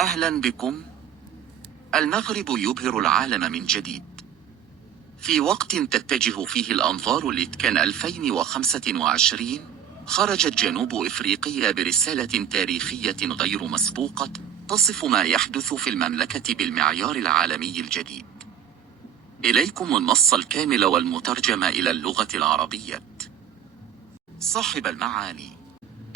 أهلا بكم. المغرب يبهر العالم من جديد. في وقت تتجه فيه الأنظار لكان 2025، خرجت جنوب إفريقيا برسالة تاريخية غير مسبوقة تصف ما يحدث في المملكة بالمعيار العالمي الجديد. إليكم النص الكامل والمترجم إلى اللغة العربية. صاحب المعالي،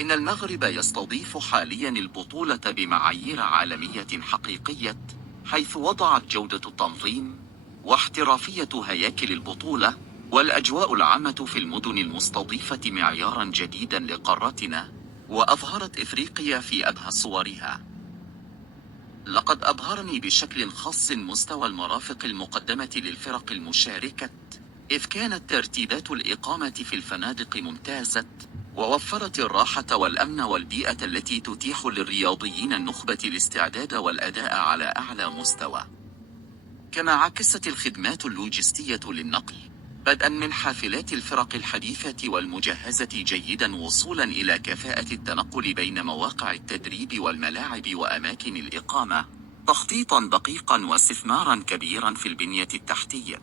إن المغرب يستضيف حاليا البطولة بمعايير عالمية حقيقية، حيث وضعت جودة التنظيم واحترافية هياكل البطولة والأجواء العامة في المدن المستضيفة معيارا جديدا لقارتنا، وأظهرت إفريقيا في أبهى صورها. لقد أبهرني بشكل خاص مستوى المرافق المقدمة للفرق المشاركة، إذ كانت ترتيبات الإقامة في الفنادق ممتازة، ووفرت الراحة والأمن والبيئة التي تتيح للرياضيين النخبة الاستعداد والأداء على أعلى مستوى. كما عكست الخدمات اللوجستية للنقل، بدءا من حافلات الفرق الحديثة والمجهزة جيدا وصولا إلى كفاءة التنقل بين مواقع التدريب والملاعب وأماكن الإقامة، تخطيطا دقيقا واستثمارا كبيرا في البنية التحتية.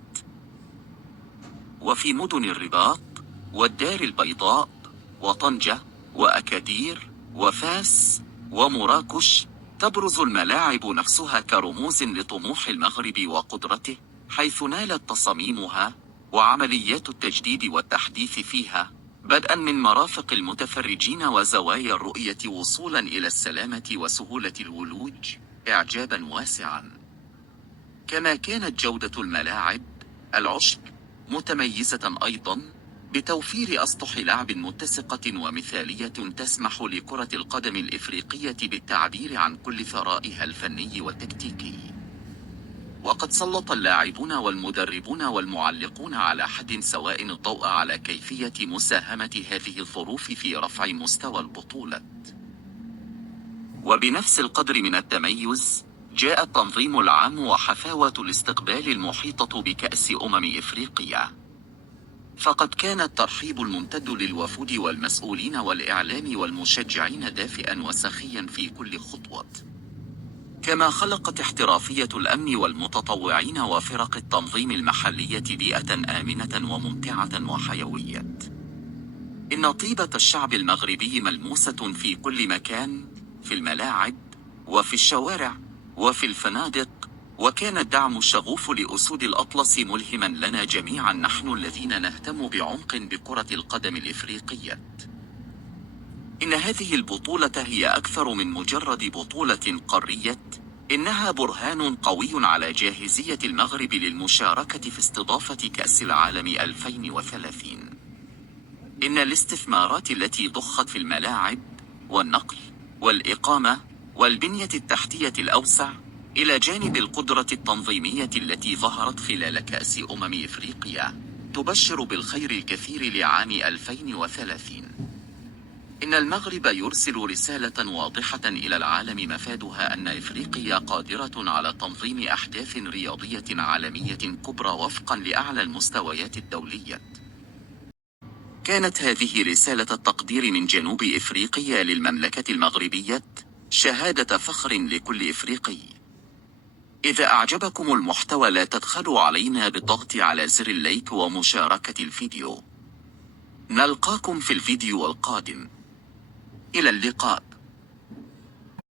وفي مدن الرباط والدار البيضاء وطنجة وأكادير وفاس ومراكش، تبرز الملاعب نفسها كرموز لطموح المغرب وقدرته، حيث نالت تصاميمها وعمليات التجديد والتحديث فيها، بدءا من مرافق المتفرجين وزوايا الرؤية وصولا إلى السلامة وسهولة الولوج، إعجابا واسعا. كما كانت جودة الملاعب العشب متميزة أيضا، بتوفير أسطح لعب متسقة ومثالية تسمح لكرة القدم الإفريقية بالتعبير عن كل ثرائها الفني والتكتيكي. وقد سلط اللاعبون والمدربون والمعلقون على حد سواء الضوء على كيفية مساهمة هذه الظروف في رفع مستوى البطولة. وبنفس القدر من التميز جاء التنظيم العام وحفاوة الاستقبال المحيطة بكأس إفريقيا. فقد كان الترحيب الممتد للوفود والمسؤولين والإعلام والمشجعين دافئا وسخيا في كل خطوة. كما خلقت احترافية الأمن والمتطوعين وفرق التنظيم المحلية بيئة آمنة وممتعة وحيوية. إن طيبة الشعب المغربي ملموسة في كل مكان، في الملاعب وفي الشوارع وفي الفنادق، وكان الدعم الشغوف لأسود الأطلس ملهما لنا جميعا نحن الذين نهتم بعمق بكرة القدم الإفريقية. إن هذه البطولة هي أكثر من مجرد بطولة قارية، إنها برهان قوي على جاهزية المغرب للمشاركة في استضافة كأس العالم 2030. إن الاستثمارات التي ضخت في الملاعب والنقل والإقامة والبنية التحتية الأوسع، إلى جانب القدرة التنظيمية التي ظهرت خلال كأس إفريقيا، تبشر بالخير الكثير لعام 2030. إن المغرب يرسل رسالة واضحة إلى العالم مفادها أن إفريقيا قادرة على تنظيم أحداث رياضية عالمية كبرى وفقا لأعلى المستويات الدولية. كانت هذه رسالة التقدير من جنوب إفريقيا للمملكة المغربية، شهادة فخر لكل إفريقي. إذا أعجبكم المحتوى لا تبخلوا علينا بالضغط على زر اللايك ومشاركة الفيديو. نلقاكم في الفيديو القادم. إلى اللقاء.